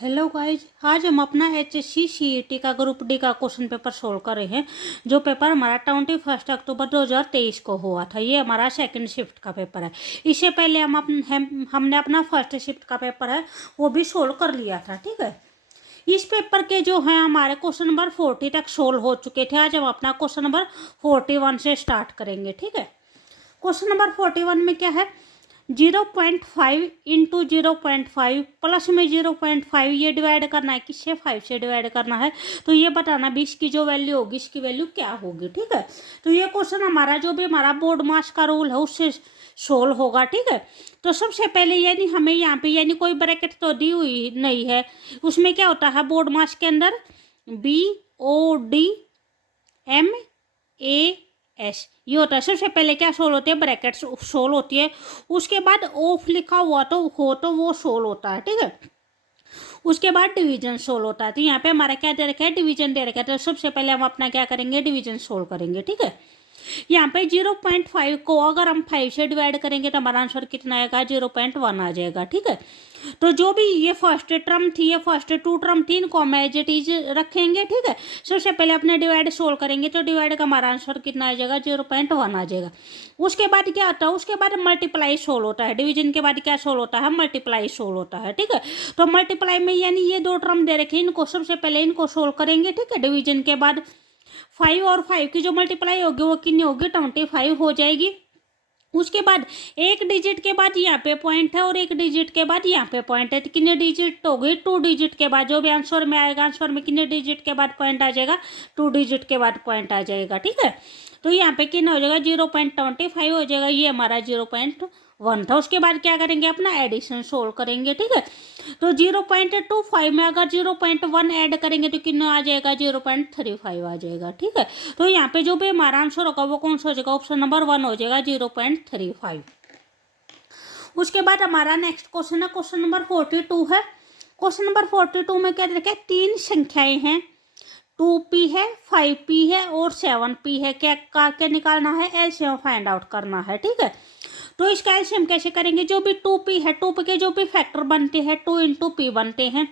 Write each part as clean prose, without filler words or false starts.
Hello guys, आज हम अपना HSC CET का ग्रुप डी का क्वेश्चन पेपर सोल्व कर रहे हैं। जो पेपर हमारा 21 अक्टूबर 2023 को हुआ था, ये हमारा सेकंड शिफ्ट का पेपर है। इससे पहले हमने अपना फर्स्ट शिफ्ट का पेपर है वो भी सोल्व कर लिया था। ठीक है, इस पेपर के जो है हमारे क्वेश्चन नंबर 40 तक सोल्व हो चुके थे। आज हम अपना क्वेश्चन नंबर 41 से स्टार्ट करेंगे। ठीक है, क्वेश्चन नंबर 41 में क्या है, 0.5 इंटू 0.5 प्लस में 0.5 ये डिवाइड करना है, किससे 5 से डिवाइड करना है। तो ये बताना भी इसकी जो वैल्यू होगी इसकी वैल्यू क्या होगी। ठीक है, तो ये क्वेश्चन हमारा जो भी हमारा बोर्ड मास का रूल है उससे सोल्व होगा। ठीक है, तो सबसे पहले यानी हमें यहाँ पे यानी कोई ब्रैकेट तो दी हुई नहीं है, उसमें क्या होता है बोर्ड मास के अंदर BODMAS ये होता है। सबसे पहले क्या सोल्व होती है, ब्रैकेट्स सोल्व होती है। उसके बाद ऑफ लिखा हुआ तो वो सोल्व होता है। ठीक है, उसके बाद डिवीजन सोल्व होता है। तो यहाँ पे हमारा क्या दे रखा है, डिवीजन दे रखा है। तो सबसे पहले हम अपना क्या करेंगे, डिवीजन सोल्व करेंगे। ठीक है, यहाँ पे 0.5 को अगर हम 5 से डिवाइड करेंगे तो हमारा आंसर कितना आएगा, 0.1 आ जाएगा। ठीक है, तो जो भी ये फर्स्ट टर्म थी, ये फर्स्ट टू टर्म थी, इनको हम एज इट इज रखेंगे। ठीक है, सबसे पहले अपने डिवाइड सोल्व करेंगे तो डिवाइड का हमारा आंसर कितना आ जाएगा, 0.1 आ जाएगा। उसके बाद क्या होता है, उसके बाद मल्टीप्लाई सोल्व होता है। डिवीजन के बाद क्या सोल्व होता है, मल्टीप्लाई सोल्व होता है। ठीक है, तो मल्टीप्लाई में यानी ये दो टर्म दे रखे, इनको सबसे पहले इनको सोल्व करेंगे। ठीक है, डिवीजन के बाद 5 और 5 की जो मल्टीप्लाई होगी वो कितनी होगी, 25 हो जाएगी। उसके बाद एक डिजिट के बाद यहाँ पे पॉइंट है और एक डिजिट के बाद यहाँ पे पॉइंट है, तो कितने डिजिट हो गई, 2 डिजिट के बाद जो भी आंसर में आएगा, आंसर में कितने डिजिट के बाद पॉइंट आ जाएगा, 2 डिजिट के बाद पॉइंट आ जाएगा। ठीक है, तो यहाँ पे कितना हो जाएगा, 0.25 हो जाएगा, ये हमारा 0.1 था। उसके बाद क्या करेंगे, अपना एडिशन सोल्व करेंगे। ठीक है, तो 0.25 में अगर 0.1 ऐड करेंगे तो कितना आ जाएगा, 0.35 आ जाएगा। ठीक है, तो यहाँ पे जो भी हमारा आंसर होगा वो कौन सा हो जाएगा, ऑप्शन नंबर 1 हो जाएगा, 0.35। उसके बाद हमारा नेक्स्ट क्वेश्चन है, क्वेश्चन नंबर 42 है। क्वेश्चन नंबर 42 में क्या देखा, 3 संख्याएं हैं, 2p है, 5p है और 7p है। क्या निकालना है, एलसीएम फाइंड आउट करना है। ठीक है, तो इसका एलसीएम कैसे करेंगे, जो भी 2p है, 2p के जो भी फैक्टर बनते हैं 2 इंटू पी बनते हैं,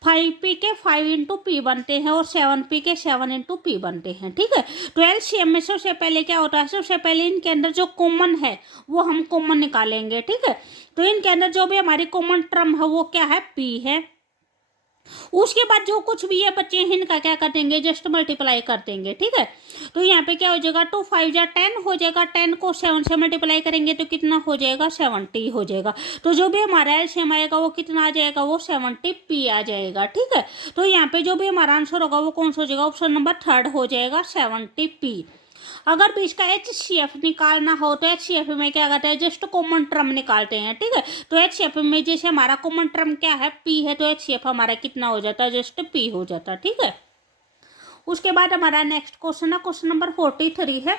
5p के 5 इंटू पी बनते हैं और 7p के 7 इंटू पी बनते हैं। ठीक है, तो एलसीएम में सबसे पहले क्या होता है, सबसे पहले इनके अंदर जो कॉमन है वो हम कॉमन निकालेंगे। ठीक है, तो इनके अंदर जो भी हमारी कॉमन टर्म है वो क्या है, p है। उसके बाद जो कुछ भी ये बच्चे हैं इनका क्या कर देंगे, जस्ट मल्टीप्लाई कर देंगे। ठीक है, तो यहाँ पे क्या हो जाएगा, 2 5 जा 10 हो जाएगा, 10 को 7 से मल्टीप्लाई करेंगे तो कितना हो जाएगा, 70 हो जाएगा। तो जो भी हमारा एलसीएम आएगा वो कितना आ जाएगा, वो 70p आ जाएगा। ठीक है, तो यहाँ पे जो भी हमारा आंसर होगा वो कौन सा हो जाएगा, ऑप्शन नंबर 3 हो जाएगा, 70p। अगर भी इसका HCF निकालना हो तो HCF में क्या करते हैं, जस्ट कॉमन टर्म निकालते हैं। ठीक है, तो HCF में जैसे हमारा कॉमन टर्म क्या है, P है, तो HCF हमारा कितना हो जाता है, जस्ट P हो जाता है। ठीक है, उसके बाद हमारा नेक्स्ट क्वेश्चन है, क्वेश्चन नंबर 43 है।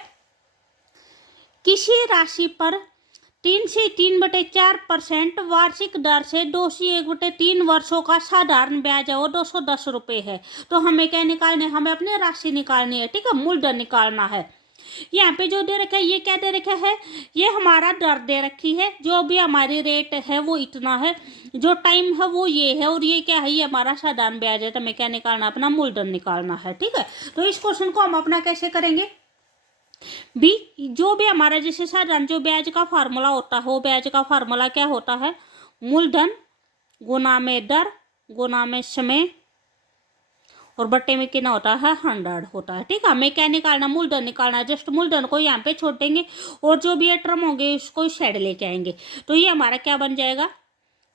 किसी राशि पर 3 से 3/4% वार्षिक दर से 2 से 1/3 वर्षों का साधारण ब्याज है वो 210 रुपये है। तो हमें क्या निकालने, हमें अपनी राशि निकालनी है। ठीक है, मूलधन निकालना है। यहाँ पे जो दे रखा है ये क्या दे रखा है, ये हमारा दर दे रखी है, जो भी हमारी रेट है वो इतना है, जो टाइम है वो ये है, और ये क्या है, ये हमारा साधारण ब्याज है। तो हमें क्या निकालना, अपना मूलधन निकालना है। ठीक है, तो इस क्वेश्चन को हम अपना कैसे करेंगे, बी जो भी हमारा जैसे साधारण जो ब्याज का फार्मूला होता है, वो ब्याज का फार्मूला क्या होता है, मूलधन गुना में दर गुना में समय और बट्टे में कितना होता है, 100 होता है। ठीक है, हमें क्या निकालना, मूलधन निकालना है। जस्ट मूलधन को यहाँ पे छोड़ देंगे और जो भी ये टर्म होंगे उसको साइड लेके आएंगे। तो ये हमारा क्या बन जाएगा,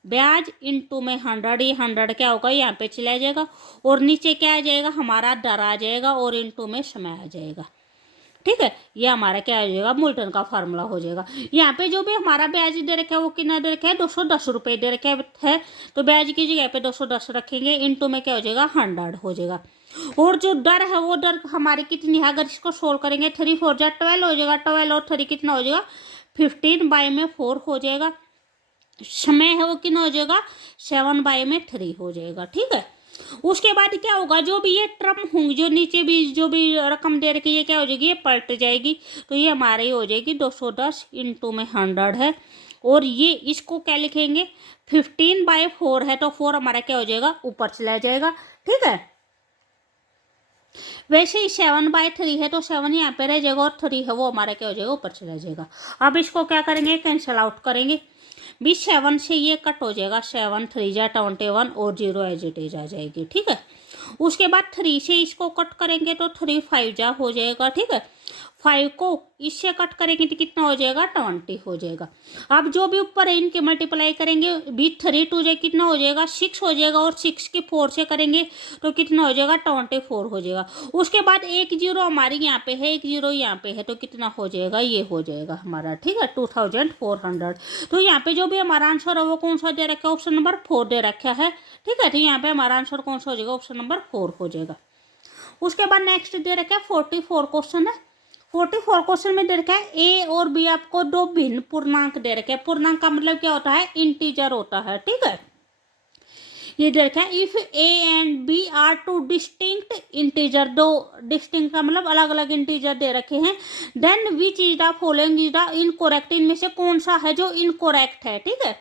ब्याज इंटू में 100, ये 100 क्या होगा, यहाँ पे चला जाएगा और नीचे क्या आ जाएगा, हमारा दर आ जाएगा और इंटू में समय आ जाएगा। ठीक है, ये हमारा क्या हो जाएगा, मूलधन का फार्मूला हो जाएगा। यहाँ पे जो भी हमारा ब्याज दे रखा है वो कितना दे रखा है, 210 रुपये दे रखा है। तो ब्याज की जगह पे 210 रखेंगे, इंटू में क्या हो जाएगा, 100 हो जाएगा। और जो दर है वो दर हमारी कितनी है, अगर इसको सोल्व करेंगे 3 4 जा 12 हो जाएगा, 12 और 3 कितना हो जाएगा, 15/4 हो जाएगा। समय है वो कितना हो जाएगा, 7/3 हो जाएगा। ठीक है, उसके बाद क्या होगा, जो भी ये टर्म होंगे, जो नीचे भी जो भी रकम दे रखी है ये क्या हो जाएगी, ये पलट जाएगी। तो ये हमारी हो जाएगी 210 इंटू में 100 है और ये इसको क्या लिखेंगे, 15/4 है तो 4 हमारा क्या हो जाएगा, ऊपर चला जाएगा। ठीक है, वैसे ही 7/3 है तो 7 यहाँ पे रह जाएगा और 3 है वो हमारा क्या हो जाएगा, ऊपर चला जाएगा। अब इसको क्या करेंगे, कैंसिल आउट करेंगे। 7 से ये कट हो जाएगा, 7 3 जा 21 और 0 एज इट इज आ जाएगी। ठीक है, उसके बाद 3 से इसको कट करेंगे तो 3 5 जा हो जाएगा। ठीक है, 5 को इससे कट करेंगे तो कितना हो जाएगा, 20 हो जाएगा। अब जो भी ऊपर है इनके मल्टीप्लाई करेंगे, 3 2 जा कितना हो जाएगा, 6 हो जाएगा और 6 के 4 से करेंगे तो कितना हो जाएगा, 24 हो जाएगा। उसके बाद एक जीरो हमारी यहाँ पे है, एक जीरो यहाँ पे है तो कितना हो जाएगा, ये हो जाएगा हमारा। ठीक है, 2400। तो यहाँ पे जो भी हमारा आंसर है वो कौन सा दे रखा है, ऑप्शन नंबर 4 दे रखा है। ठीक है, तो यहाँ पे हमारा आंसर कौन सा हो जाएगा, ऑप्शन नंबर 4 हो जाएगा। उसके बाद नेक्स्ट दे रखा है 44 क्वेश्चन है। 44 क्वेश्चन में दे रखा है ए और बी आपको दो भिन्न पूर्णांक दे रखे हैं। पूर्णांक का मतलब क्या होता है, इंटीजर होता है। ठीक है, ये दे रखा है if A and B are two distinct integer, दो डिस्टिंक्ट का मतलब अलग अलग इंटीजर दे रखे हैं, then which is the following is the incorrect, इनमें से कौन सा है जो इनकोरेक्ट है। ठीक है,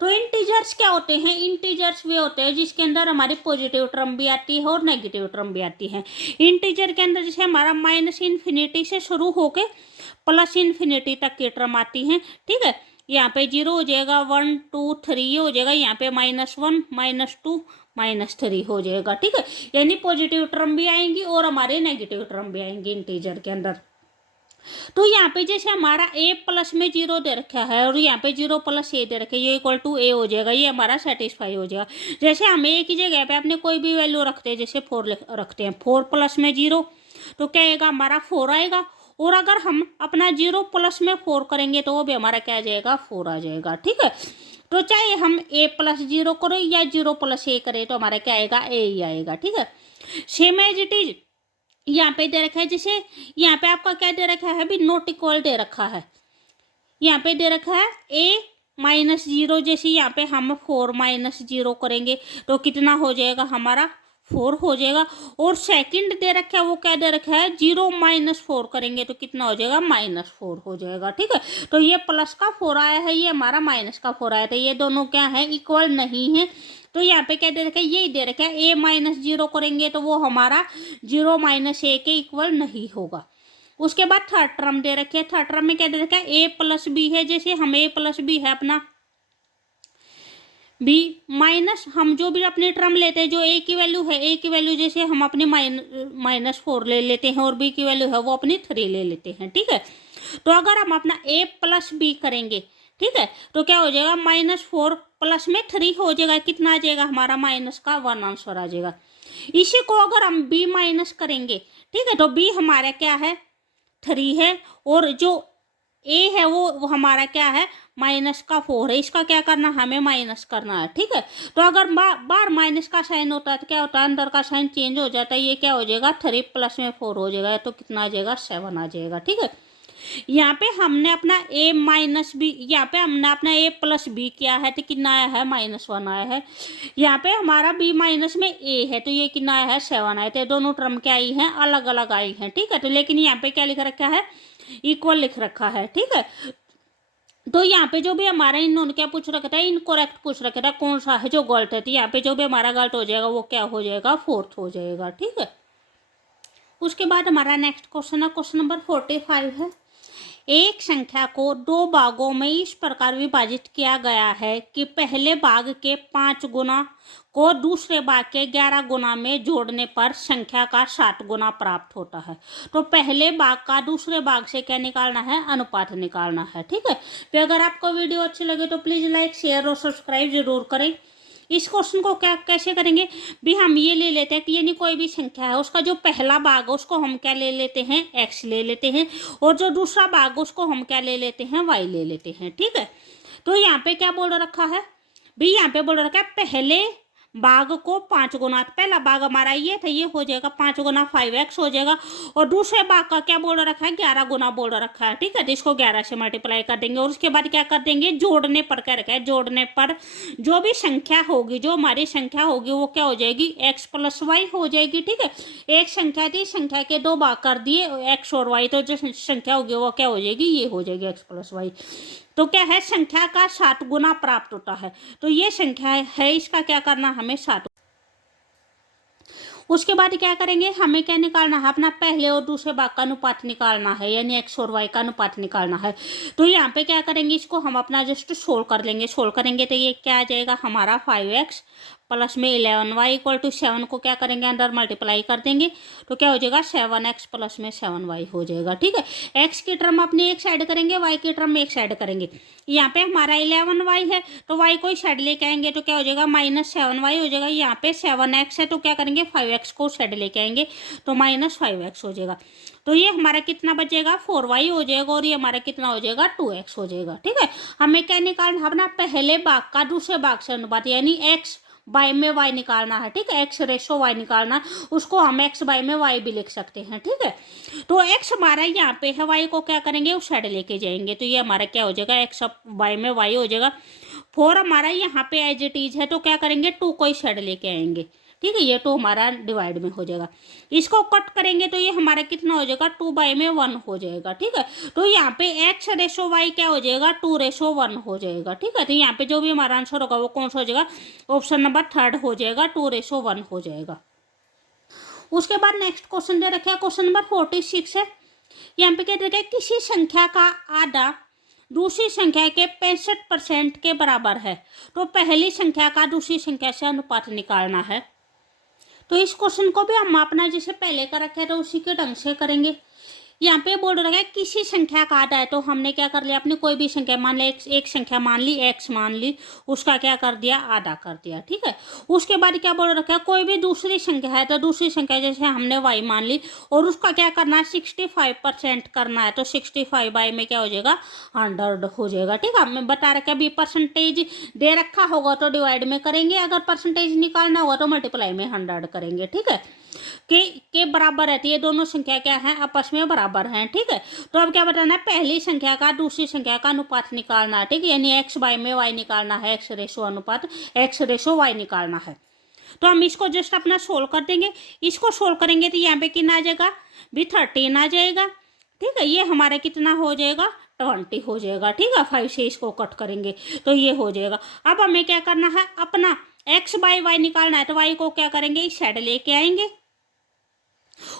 तो इंटीजर्स क्या होते हैं, इंटीजर्स वे होते हैं जिसके अंदर हमारी पॉजिटिव टर्म भी आती है और नेगेटिव टर्म भी आती है। इंटीजर के अंदर जैसे हमारा -इन्फिनिटी से शुरू होके +इन्फिनिटी तक की टर्म आती हैं। ठीक है, यहाँ पे 0 हो जाएगा, 1 2 3 हो जाएगा, यहाँ पे -1 -2 -3 हो जाएगा। ठीक है, यानी पॉजिटिव टर्म भी आएंगी और हमारे नेगेटिव टर्म भी आएंगी इंटीजर के अंदर। तो यहाँ पे जैसे हमारा a प्लस में 0 दे रखा है और यहाँ पे 0 + a दे रखे, ये इक्वल टू a हो जाएगा, ये हमारा सेटिस्फाई हो जाएगा। जैसे हम a की जगह पे अपने कोई भी वैल्यू रखते हैं, जैसे 4 रखते हैं, 4 + में 0 तो क्या आएगा, हमारा 4 आएगा। और अगर हम अपना 0 + में 4 करेंगे तो वो भी हमारा क्या आ जाएगा, 4 आ जाएगा। ठीक है, तो चाहे हम a + 0 करें या 0 + a करें तो हमारा क्या आएगा, a ही आएगा। ठीक है, सेम एज इट इज यहाँ पे दे रखा है, जैसे यहाँ पे आपका क्या दे रखा है, भी नॉट इक्वल दे रखा है। यहाँ पे दे रखा है a -0, जैसे यहाँ पे हम 4 -0 करेंगे तो कितना हो जाएगा, हमारा 4 हो जाएगा। और सेकंड दे रखा है वो क्या दे रखा है, 0 -4 करेंगे तो कितना हो जाएगा, -4 हो जाएगा। ठीक है, तो ये प्लस का 4 आया है, ये हमारा माइनस का 4 आया था, ये दोनों क्या है, इक्वल नहीं है। तो यहाँ पे क्या दे रखा है, यही दे रखा है, a -0 करेंगे तो वो हमारा 0 -a के इक्वल नहीं होगा। उसके बाद थर्ड टर्म दे रखे हैं, थर्ड टर्म में क्या दे रखा है, a + b है, जैसे हम a + b है अपना b माइनस, हम जो भी अपनी टर्म लेते हैं, जो a की वैल्यू है, a की वैल्यू जैसे हम अपनी -4 ले लेते हैं और b की वैल्यू है वो अपनी 3 ले लेते हैं। ठीक है, तो अगर हम अपना a + b करेंगे, ठीक है, तो क्या हो जाएगा, -4 + में 3 हो जाएगा, कितना आ जाएगा, हमारा माइनस का 1 आंसर आ जाएगा। इसी को अगर हम b माइनस करेंगे, ठीक है, तो b हमारा क्या है, 3 है, और जो a है वो हमारा क्या है, -4 है। इसका क्या करना, हमें माइनस करना है। ठीक है, तो अगर बार माइनस का साइन होता है तो क्या होता है, अंदर का साइन चेंज हो जाता है, ये क्या हो जाएगा, 3 + में 4 हो जाएगा, तो कितना आ जाएगा, 7 आ जाएगा। ठीक है, यहाँ पे हमने अपना a - b, यहाँ पे हमने अपना a + b किया है तो कितना आया है, -1 आया है। यहाँ पे हमारा b माइनस में a है तो ये कितना आया है, 7 आए थे। दोनों टर्म क्या आई हैं, अलग अलग आई हैं। ठीक है, तो लेकिन यहाँ पे क्या लिख रखा है, इक्वल लिख रखा है। ठीक है, तो यहाँ पे जो भी हमारा इन्होंने क्या पूछ रखा था, इनकोरेक्ट पूछ रखा था, कौन सा है जो गलत है, तो यहाँ पे जो भी हमारा गलत हो जाएगा वो क्या हो जाएगा, 4th हो जाएगा। ठीक है, उसके बाद हमारा नेक्स्ट क्वेश्चन है, क्वेश्चन नंबर 45 है। एक संख्या को 2 भागों में इस प्रकार विभाजित किया गया है कि पहले भाग के 5 गुना को दूसरे भाग के 11 गुना में जोड़ने पर संख्या का 7 गुना प्राप्त होता है। तो पहले भाग का दूसरे भाग से क्या निकालना है, अनुपात निकालना है। ठीक है, तो अगर आपको वीडियो अच्छी लगे तो प्लीज़ लाइक, शेयर और सब्सक्राइब जरूर करें। इस क्वेश्चन को क्या कैसे करेंगे भी, हम ये ले लेते हैं कि यानी कोई भी संख्या है उसका जो पहला भाग है उसको हम क्या ले लेते हैं, x ले लेते हैं, और जो दूसरा भाग उसको हम क्या ले लेते हैं, y ले लेते हैं। ठीक है, तो यहाँ पे क्या बोल रखा है भी, यहाँ पे बोल रखा है पहले भाग को 5 गुना, पहला भाग हमारा ये था, ये हो जाएगा 5 गुना 5x हो जाएगा, और दूसरे भाग का क्या बोल रखा है, 11 गुना बोल रखा है। ठीक है, तो इसको 11 से मल्टीप्लाई कर देंगे और उसके बाद क्या कर देंगे, जोड़ने पर क्या रखा है, जोड़ने पर जो भी संख्या होगी, जो हमारी संख्या होगी वो क्या हो जाएगी, x + y हो जाएगी। ठीक है, एक संख्या थी, संख्या के 2 भाग कर दिए x और y, तो जो संख्या होगी वो क्या हो जाएगी, ये हो जाएगी x + y। तो क्या है, संख्या का 7 गुना प्राप्त होता है। तो ये संख्या है, इसका क्या करना हमें 7। उसके बाद क्या करेंगे, हमें क्या निकालना है, अपना पहले और दूसरे भाग का अनुपात निकालना है, यानी एक्स और वाई का अनुपात निकालना है। तो यहाँ पे क्या करेंगे, इसको हम अपना जस्ट सोल्व कर लेंगे। सोल्व करेंगे तो ये क्या आ जाएगा हमारा 5x प्लस में 11y इक्वल टू 7 को क्या करेंगे, अंदर मल्टीप्लाई कर देंगे। तो क्या हो जाएगा, 7x प्लस में 7y हो जाएगा। ठीक है, x की टर्म अपनी एक साइड करेंगे, y की टर्म एक साइड करेंगे। यहाँ पे हमारा 11y है तो y को ही साइड लेके आएंगे, तो क्या हो जाएगा -7y हो जाएगा। यहाँ पे 7x है तो क्या करेंगे, 5x को साइड लेके आएंगे तो -5x हो जाएगा। तो ये हमारा कितना बचेगा, 4y हो जाएगा, और ये हमारा कितना हो जाएगा, 2x हो जाएगा। ठीक है, हमें क्या निकालना, अपना पहले भाग का दूसरे भाग से अनुपात, यानी x बाई में y निकालना है। ठीक है, x रेशो y निकालना, उसको हम x बाई में y भी लिख सकते हैं। ठीक है, तो x हमारा यहाँ पे है, y को क्या करेंगे, उस साइड लेके जाएंगे, तो ये हमारा क्या हो जाएगा, x बाई में y हो जाएगा। 4 हमारा यहाँ पे एज इट इज है, तो क्या करेंगे, 2 को ही साइड लेके आएंगे। ठीक है, ये 2 हमारा डिवाइड में हो जाएगा। इसको कट करेंगे तो ये हमारा कितना हो जाएगा, 2 बाई में 1 हो जाएगा। ठीक है, तो यहाँ पे x रेशो y क्या हो जाएगा, 2 रेशो 1 हो जाएगा। ठीक है, तो यहाँ पे जो भी हमारा आंसर होगा वो कौन सा हो जाएगा, ऑप्शन नंबर 3 हो जाएगा, 2 रेशो 1 हो जाएगा। उसके बाद नेक्स्ट क्वेश्चन दे रखे, क्वेश्चन नंबर 46 है। यहाँ पे क्या दे रखा है, किसी संख्या का आधा दूसरी संख्या के 65% के बराबर है, तो पहली संख्या का दूसरी संख्या से अनुपात निकालना है। तो इस क्वेश्चन को भी हम अपना जैसे पहले का रखे तो उसी के ढंग से करेंगे। यहाँ पे बोल रखा है किसी संख्या का आधा है, तो हमने क्या कर लिया, अपनी कोई भी संख्या मान ली, एक संख्या मान ली, x मान ली, उसका क्या कर दिया, आधा कर दिया। ठीक है, उसके बाद क्या बोल रखा है, कोई भी दूसरी संख्या है, तो दूसरी संख्या जैसे हमने y मान ली, और उसका क्या करना है, 65% करना है, तो 65 बाई में क्या हो जाएगा, 100 हो जाएगा। ठीक है, हमें बता रखा है, अभी परसेंटेज दे रखा होगा तो डिवाइड में करेंगे, अगर परसेंटेज निकालना होगा तो मल्टीप्लाई में 100 करेंगे। ठीक है, के बराबर रहती है, दोनों संख्या क्या है, आपस में बराबर हैं। ठीक है, तो अब क्या बताना है, पहली संख्या का दूसरी संख्या का अनुपात निकालना है। ठीक है, यानी x बाई में y निकालना है, x रेशो अनुपात x रेशो y निकालना है। तो हम इसको जस्ट अपना सोल्व कर देंगे। इसको सोल्व करेंगे तो यहाँ पे कितना आ जाएगा, भी 13 आ जाएगा। ठीक है, ये हमारा कितना हो जाएगा, 20 हो जाएगा। ठीक है, 5 से इसको कट करेंगे तो ये हो जाएगा। अब हमें क्या करना है, अपना x बाई y निकालना है, तो y को क्या करेंगे, इस साइड लेके आएंगे,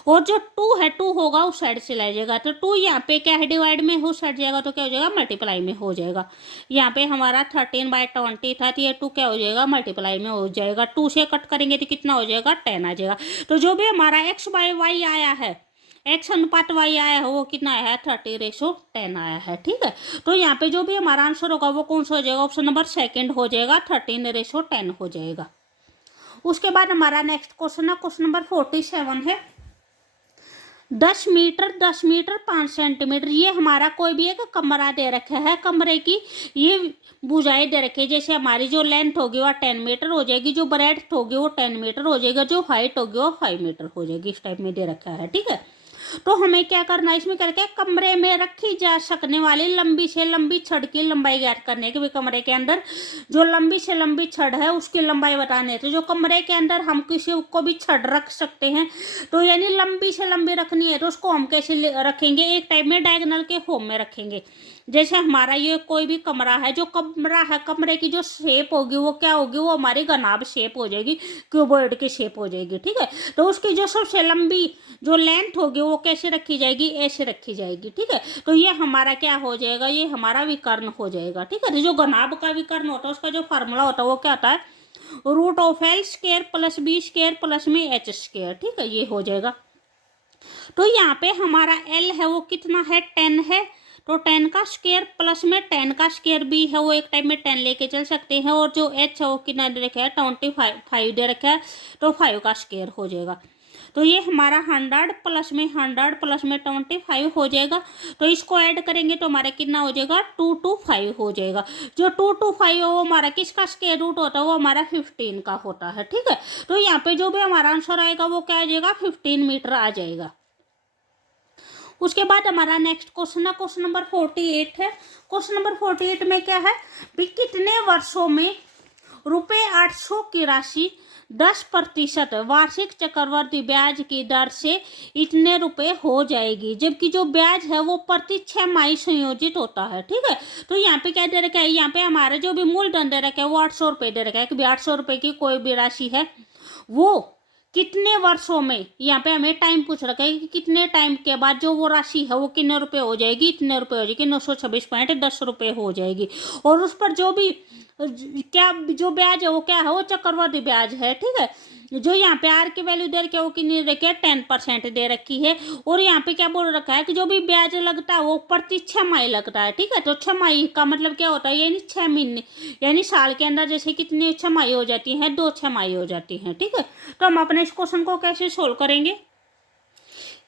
और जो 2 है 2 होगा उस साइड से ले जाएगा, तो 2 यहाँ पे क्या है, डिवाइड में हो साइड जाएगा, तो क्या हो जाएगा, मल्टीप्लाई में हो जाएगा। यहाँ पे हमारा 13/20 था, तो ये 2 क्या हो जाएगा, मल्टीप्लाई में हो जाएगा। 2 से कट करेंगे तो कितना हो जाएगा, 10 आ जाएगा। तो जो भी हमारा x बाई वाई आया है, x अनुपात y आया है, वो कितना आया है, 30:10 आया है। ठीक है, तो यहाँ पे जो भी हमारा आंसर होगा वो कौन सा हो जाएगा, ऑप्शन नंबर 2 हो जाएगा, 13:10 हो जाएगा। उसके बाद हमारा नेक्स्ट क्वेश्चन है, क्वेश्चन नंबर 47 है। 10 मीटर 10 मीटर 5 सेंटीमीटर, ये हमारा कोई भी एक कमरा दे रखा है। कमरे की ये भुजाई दे रखी है, जैसे हमारी जो लेंथ होगी वह 10 मीटर हो जाएगी, जो ब्रेड्थ होगी वो 10 मीटर हो जाएगा, जो हाइट होगी वो 5 मीटर हो जाएगी। इस टाइप में दे रखा है। ठीक है, तो हमें क्या करना है, इसमें करके कमरे में रखी जा सकने वाली लंबी से लंबी छड़ की लंबाई ज्ञात करने की। कमरे के अंदर जो लंबी से लंबी छड़ है उसकी लंबाई बतानी है। तो जो कमरे के अंदर हम किसी को भी छड़ रख सकते हैं, तो यानी लंबी से लंबी रखनी है, तो उसको हम कैसे रखेंगे, एक टाइप में डायगोनल के फॉर्म में रखेंगे। जैसे हमारा ये कोई भी कमरा है, जो कमरा है, कमरे की जो शेप होगी वो क्या होगी, वो हमारी घनाभ शेप हो जाएगी, क्यूबॉइड की शेप हो जाएगी। ठीक है, तो उसकी जो सबसे लंबी जो लेंथ होगी वो कैसे रखी जाएगी, ऐसे रखी जाएगी। ठीक है, तो ये हमारा क्या हो जाएगा, ये हमारा विकर्ण हो जाएगा। ठीक है, तो जो घनाभ का विकर्ण होता है उसका जो फार्मूला होता है वो क्या होता है, √L² + B² प्लस में H²। ठीक है, ये हो जाएगा। तो यहाँ पे हमारा L है वो कितना है, 10 है, तो 10 का स्क्वायर प्लस में 10 का स्क्वायर भी है, वो एक टाइम में 10 लेके चल सकते हैं। और जो H है वो कितना दे रखा है, 25 दे रखा है, तो 5 का स्क्वायर हो जाएगा। तो ये हमारा 100 प्लस में 100 प्लस में 25 हो जाएगा। तो इसको ऐड करेंगे तो हमारा कितना हो जाएगा, 225 हो जाएगा। जो 225 है वो हमारा किसका स्क्वायर रूट होता है, वो हमारा 15 का होता है। ठीक है, तो यहाँ पे जो भी हमारा आंसर आएगा वो क्या आ जाएगा, 15 मीटर आ जाएगा। उसके बाद हमारा नेक्स्ट क्वेश्चन है, क्वेश्चन नंबर 48 है। क्वेश्चन नंबर 48 में क्या है, भी कितने वर्षों में ₹800 की राशि 10% वार्षिक चक्रवर्ती ब्याज की दर से इतने रुपए हो जाएगी, जबकि जो ब्याज है वो प्रति 6 माही संयोजित होता है। ठीक है, तो यहाँ पे क्या दे रखा है, यहाँ पे हमारा जो भी मूलधन दे रखा है वो 800 रुपये दे रखा है कि 800 रुपये की कोई भी राशि है वो कितने वर्षों में, यहाँ पे हमें टाइम पूछ रखा है कि कितने टाइम के बाद जो वो राशि है वो कितने रुपए हो जाएगी, इतने रुपए हो जाएगी, 926.10 रुपये हो जाएगी। और उस पर जो भी क्या जो ब्याज है वो क्या है, वो चक्रवर्ती ब्याज है। ठीक है, जो यहाँ पे आर की वैल्यू दे रखी है वो कितनी रखी है, 10% दे रखी है। और यहाँ पे क्या बोल रखा है कि जो भी ब्याज लगता है वो प्रति 6 माही लगता है। ठीक है, तो 6 माही का मतलब क्या होता है, यानी 6 महीने, यानी साल के अंदर जैसे कितनी 6 माही हो जाती हैं, 2 6 माही हो जाती हैं। ठीक है, तो हम अपने इस क्वेश्चन को कैसे सोल्व करेंगे,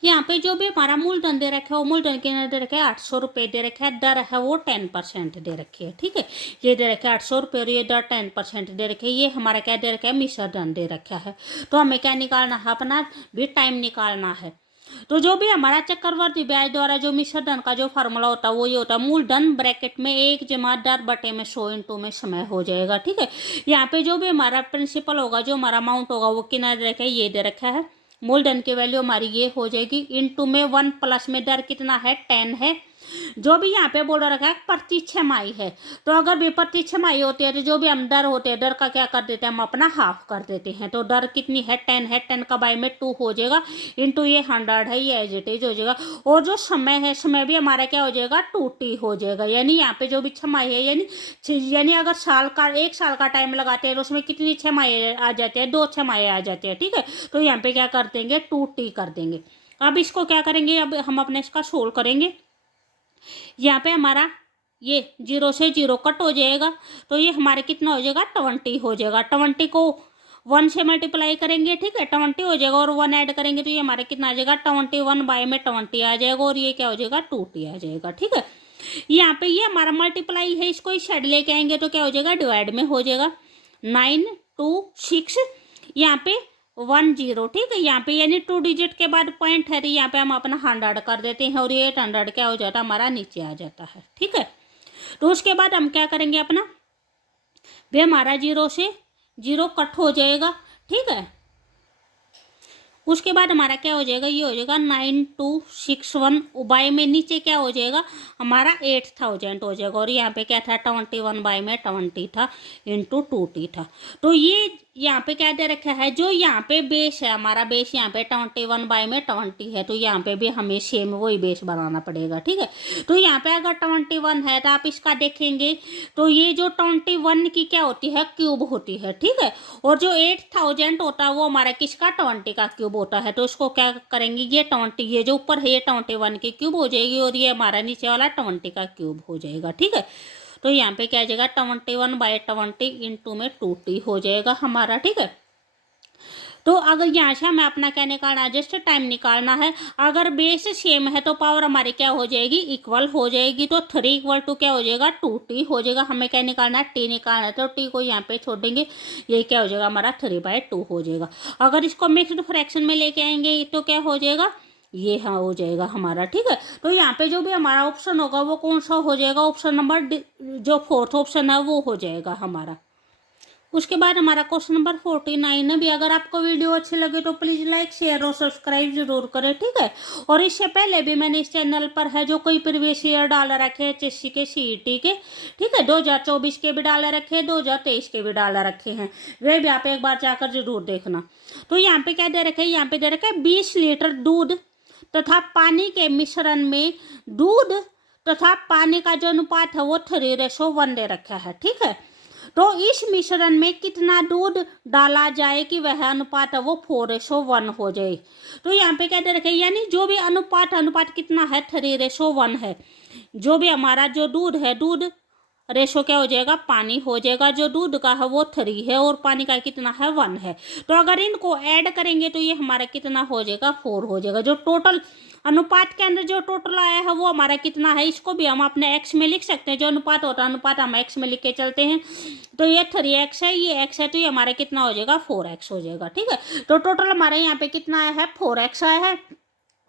यहाँ पे जो भी हमारा मूलधन दे रखा है वो मूलधन के अंदर दे रखा है 800 रुपये दे रखा है, दर है वो 10% दे रखी है। ठीक है, ये दे रखा है 800 रुपये और ये दर 10% दे रखी है। ये हमारा क्या दे रखा है, मिश्रधन दे रखा है। तो हमें क्या निकालना है, अपना भी टाइम निकालना है। तो जो भी हमारा चक्रवर्ती ब्याज द्वारा जो मिश्रधन का जो फार्मूला होता है वो ये होता है, मूलधन ब्रैकेट में 1 जमा दर बटे में 100 इंटू में समय हो जाएगा। ठीक है, यहाँ पे जो भी हमारा प्रिंसिपल होगा, जो हमारा अमाउंट होगा वो कितना दे रखा है, ये दे रखा है। मूलधन की वैल्यू हमारी ये हो जाएगी, इनटू में 1 प्लस में दर कितना है, 10 है। जो भी यहाँ पे बोल रखा है प्रति 6 माही है, तो अगर भी प्रति 6 माही होती है तो जो भी हम दर होते हैं, दर का क्या कर देते हैं, हम अपना हाफ कर देते हैं। तो दर कितनी है, 10 है, 10 का बाई में 2 हो जाएगा, इंटू ये 100 है, ये एज इट इज हो जाएगा। और जो समय है, समय भी हमारा क्या हो जाएगा, 2t हो जाएगा। यानी यहाँ पे जो भी 6 माही है, यानी अगर एक साल का टाइम लगाते हैं तो उसमें कितनी 6 माही आ जाती है, 2 6 माही आ जाती है। ठीक है, तो यहाँ पे क्या कर देंगे, 2t कर देंगे। अब इसको क्या करेंगे, अब हम अपने इसका सोल्व करेंगे। यहाँ पे हमारा ये 0 से 0 कट हो जाएगा, तो ये हमारे कितना हो जाएगा, 20 हो जाएगा। 20 को 1 से मल्टीप्लाई करेंगे, ठीक है, 20 हो जाएगा, और 1 ऐड करेंगे तो ये हमारे कितना आ जाएगा, 21 बाई में 20 आ जाएगा, और ये क्या हो जाएगा, 2t आ जाएगा। ठीक है, यहाँ पे ये हमारा मल्टीप्लाई है, इसको इस साइड लेके आएंगे तो क्या हो जाएगा, डिवाइड में हो जाएगा। 9 2 6 यहाँ पे 1 0। ठीक है, यहाँ पे यानी 2 डिजिट के बाद पॉइंट है, तो यहाँ पे हम अपना 100 कर देते हैं, और ये 800 क्या हो जाता है, हमारा नीचे आ जाता है। ठीक है, तो उसके बाद हम क्या करेंगे, अपना वे हमारा 0 से 0 कट हो जाएगा। ठीक है, उसके बाद हमारा क्या हो जाएगा, ये हो जाएगा 9261 बाई में नीचे क्या हो जाएगा, हमारा 8000 हो जाएगा, और यहाँ पे क्या था, 21 बाई में 20 था, इंटू 2t था। तो ये यहाँ पे क्या दे रखा है, जो यहाँ पे बेस है, हमारा बेस यहाँ पे 21 बाई में 20 है, तो यहाँ पे भी हमें सेम वही बेस बनाना पड़ेगा। ठीक है, तो यहाँ पे अगर 21 है तो आप इसका देखेंगे तो ये जो 21 की क्या होती है, क्यूब होती है। ठीक है, और जो 8000 होता है वो हमारा किसका, 20 का क्यूब होता है। तो इसको क्या करेंगे, ये 20, ये जो ऊपर है ये 21 की क्यूब हो जाएगी, और ये हमारा नीचे वाला 20 का क्यूब हो जाएगा। ठीक है, तो यहाँ पे क्या आ जाएगा, 21 बाई 20 इंटू में 2t हो जाएगा हमारा। ठीक है, तो अगर यहाँ से हमें अपना क्या निकालना है, जस्ट टाइम निकालना है। अगर बेस सेम है तो पावर हमारी क्या हो जाएगी, इक्वल हो जाएगी। तो 3 इक्वल टू क्या हो जाएगा, 2t हो जाएगा। हमें क्या निकालना है, t निकालना है, तो t को यहाँ पे छोड़ देंगे, ये क्या हो जाएगा, हमारा 3/2 हो जाएगा। अगर इसको मिक्स्ड फ्रैक्शन में लेके आएंगे तो क्या हो जाएगा, ये हाँ हो जाएगा हमारा। ठीक है, तो यहाँ पे जो भी हमारा ऑप्शन होगा वो कौन सा हो जाएगा, ऑप्शन नंबर जो 4th ऑप्शन है वो हो जाएगा हमारा। उसके बाद हमारा क्वेश्चन नंबर 49 है भी। अगर आपको वीडियो अच्छी लगे तो प्लीज़ लाइक शेयर और सब्सक्राइब जरूर करें। ठीक है, और इससे पहले भी मैंने इस चैनल पर है जो कोई प्रीवियस ईयर डाल रखे हैं, HSC के, CET के, ठीक है, 2024 के भी डाल रखे हैं, 2023 के भी डाल रखे हैं, वे भी आप एक बार जाकर जरूर देखना। तो यहाँ पे क्या दे रखे हैं, यहाँ पे दे रखे है 20 लीटर दूध तथा पानी के मिश्रण में दूध तथा पानी का जो अनुपात है वो 3:1 दे रखा है। ठीक है, तो इस मिश्रण में कितना दूध डाला जाए कि वह अनुपात है वो 4:1 हो जाए। तो यहाँ पे क्या दे रखे, यानी जो भी अनुपात कितना है, 3:1 है। जो भी हमारा जो दूध है, दूध रेशो क्या हो जाएगा, पानी हो जाएगा। जो दूध का है वो 3 है, और पानी का कितना है, 1 है। तो अगर इनको ऐड करेंगे तो ये हमारा कितना हो जाएगा, 4 हो जाएगा। जो टोटल अनुपात के अंदर जो टोटल आया है वो हमारा कितना है, इसको भी हम अपने x में लिख सकते हैं। जो अनुपात होता है, अनुपात हम x में लिख के चलते हैं। तो ये 3x है, ये x है, तो ये हमारा कितना हो जाएगा, 4x हो जाएगा। ठीक है, तो टोटल हमारे यहाँ पे कितना आया है, 4x आया है।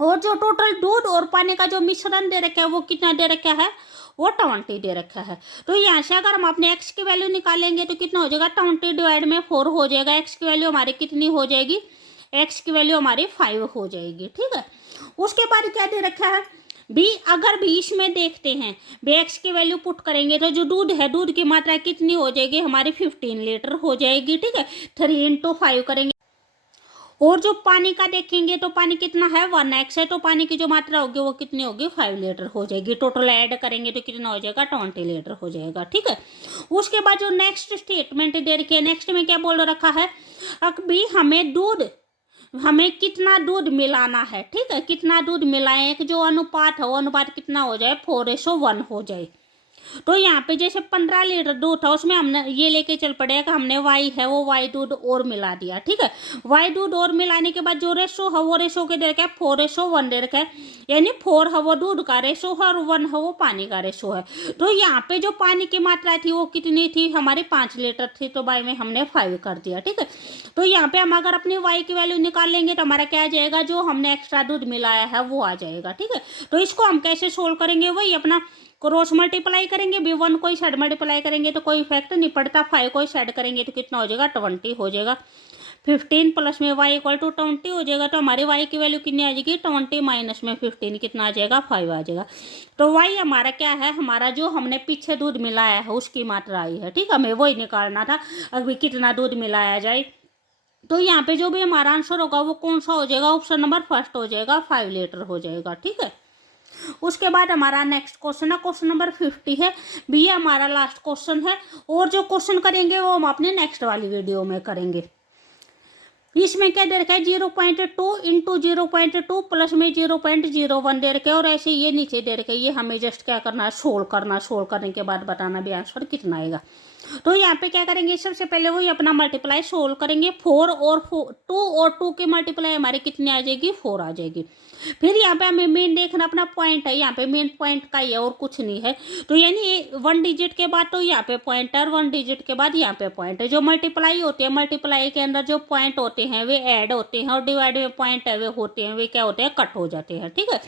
और जो टोटल दूध और पानी का जो मिश्रण दे रखा है वो कितना दे रखा है, वो 20 दे रखा है। तो यहाँ से अगर हम अपने x की वैल्यू निकालेंगे तो कितना हो जाएगा, 20 डिवाइड में 4 हो जाएगा। x की वैल्यू हमारी कितनी हो जाएगी, x की वैल्यू हमारी 5 हो जाएगी, ठीक है। उसके बाद क्या दे रखा है बी, अगर भी इसमें देखते हैं बी एक्स की वैल्यू पुट करेंगे तो जो दूध है, दूध की मात्रा कितनी हो जाएगी हमारी 15 लीटर हो जाएगी, ठीक है। 3 इंटू 5 करेंगे। और जो पानी का देखेंगे तो पानी कितना है 1x है, तो पानी की जो मात्रा होगी वो कितनी होगी 5 लीटर हो जाएगी। टोटल ऐड करेंगे तो कितना हो जाएगा 20 लीटर हो जाएगा, ठीक है। उसके बाद जो नेक्स्ट स्टेटमेंट दे रखी है, नेक्स्ट में क्या बोल रखा है, अभी हमें कितना दूध मिलाना है, ठीक है। कितना दूध मिलाएं, एक जो अनुपात है वो अनुपात कितना हो जाए 4:1 हो जाए। तो यहाँ पे जैसे 15 लीटर दूध था, उसमें हमने ये लेके चल पड़ेगा कि हमने वाई है वो वाई दूध और मिला दिया, ठीक है। वाई दूध और मिलाने के बाद जो रेशो है वो रेशो के दे रखा है 4:1 दे रखा है, यानी 4 है वो दूध का रेशो है और 1 है वो पानी का रेशो है। तो यहाँ पे जो पानी की मात्रा थी वो कितनी थी हमारी 5 लीटर थी, तो बाई में हमने 5 कर दिया, ठीक है। तो यहाँ पे हम अगर अपनी वाई की वैल्यू निकाल लेंगे तो हमारा क्या आ जाएगा, जो हमने एक्स्ट्रा दूध मिलाया है वो आ जाएगा, ठीक है। तो इसको हम कैसे सोल्व करेंगे, वही अपना क्रॉस मल्टीप्लाई करेंगे। b1 को साइड मल्टीप्लाई करेंगे तो कोई इफेक्ट नहीं पड़ता, 5 को साइड करेंगे तो कितना हो जाएगा 20 हो जाएगा। 15 प्लस में y इक्वल टू 20 हो जाएगा। तो हमारी y की वैल्यू कितनी आ जाएगी 20 माइनस में 15 कितना आ जाएगा 5 आ जाएगा। तो y हमारा क्या है, हमारा जो हमने पीछे दूध मिलाया है उसकी मात्रा आई है, ठीक है। हमें वही निकालना था अभी कितना दूध मिलाया जाए। तो यहाँ पे जो भी हमारा आंसर होगा वो कौन सा हो जाएगा, ऑप्शन नंबर फर्स्ट हो जाएगा, 5 लीटर हो जाएगा, ठीक है। उसके बाद हमारा नेक्स्ट क्वेश्चन है, क्वेश्चन नंबर 50 है, भी ये हमारा लास्ट क्वेश्चन है। और जो क्वेश्चन करेंगे वो हम अपने नेक्स्ट वाली वीडियो में करेंगे। इसमें क्या दे रखा है 0.2 इंटू 0.2 प्लस में 0.01 दे रखे, और ऐसे ये नीचे दे रखे। ये हमें जस्ट क्या करना है, सोल्व करना। सोल्व करने के बाद बताना भी आंसर कितना आएगा। तो यहाँ पे क्या करेंगे, सबसे पहले वही अपना मल्टीप्लाई सोल्व करेंगे। 4 और 2 और 2 की मल्टीप्लाई हमारी कितनी आ जाएगी 4 आ जाएगी। फिर यहाँ पे हमें मेन देखना अपना पॉइंट है, यहाँ पे मेन पॉइंट का ही है और कुछ नहीं है। तो यानी 1 डिजिट के बाद तो यहाँ पे पॉइंट है, 1 डिजिट के बाद यहाँ पे पॉइंट है। जो मल्टीप्लाई होती है, मल्टीप्लाई के अंदर जो पॉइंट होते हैं वे ऐड होते हैं, और डिवाइड में पॉइंट है वे होते हैं, वे क्या होते हैं कट हो जाते हैं, ठीक है।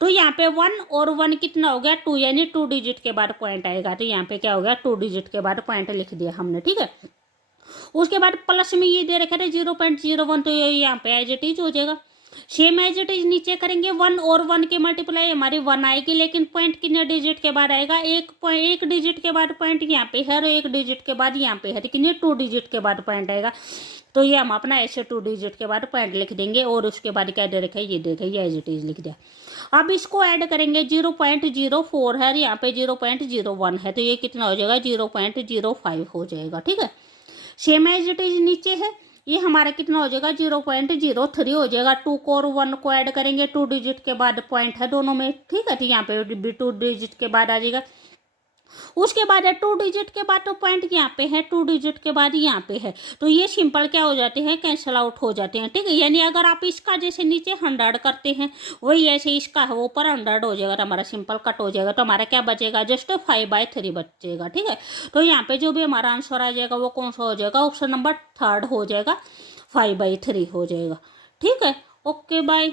तो यहाँ पे 1 और 1 कितना हो गया 2, यानी 2 डिजिट के बाद पॉइंट आएगा। तो यहाँ पे क्या हो गया 2 डिजिट के बाद पॉइंट लिख दिया हमने, ठीक है। उसके बाद प्लस में ये दे रखा था 0.01, तो ये यहाँ पे एज इट इज हो जाएगा। सेम एज इट इज नीचे करेंगे, 1 और 1 की मल्टीप्लाई हमारी 1 आएगी, लेकिन पॉइंट कितने डिजिट के बाद आएगा, एक डिजिट के बाद पॉइंट यहाँ पे है और 1 डिजिट के बाद यहाँ पे है, लेकिन ये 2 डिजिट के बाद पॉइंट आएगा। तो ये हम अपना ऐसे 2 डिजिट के बाद पॉइंट लिख देंगे, और उसके बाद क्या दे रखा है ये देखे, ये एज इट इज लिख दिया। अब इसको ऐड करेंगे, 0.04 है और यहाँ पे 0.01 है, तो ये कितना हो जाएगा 0.05 हो जाएगा, ठीक है। सेम एज इट इज नीचे है, ये हमारा कितना हो जाएगा 0.03 हो जाएगा। 2 को और 1 को ऐड करेंगे, 2 डिजिट के बाद पॉइंट है दोनों में, ठीक है। तो यहाँ पे भी 2 डिजिट के बाद आ जाएगा। उसके बाद है 2 डिजिट के बाद तो पॉइंट यहाँ पे है, 2 डिजिट के बाद यहाँ पे है, तो ये सिंपल क्या हो जाते हैं कैंसिल आउट हो जाते हैं, ठीक है। यानी अगर आप इसका जैसे नीचे 100 करते हैं वही ऐसे इसका है वो ऊपर 100 हो जाएगा, तो हमारा सिंपल कट हो जाएगा। तो हमारा क्या बचेगा जस्ट 5/3 बचेगा, ठीक है। तो यहाँ पे जो भी हमारा आंसर आ जाएगा वो कौन सा हो जाएगा, ऑप्शन नंबर 3 हो जाएगा, 5/3 हो जाएगा, ठीक है। Okay bye.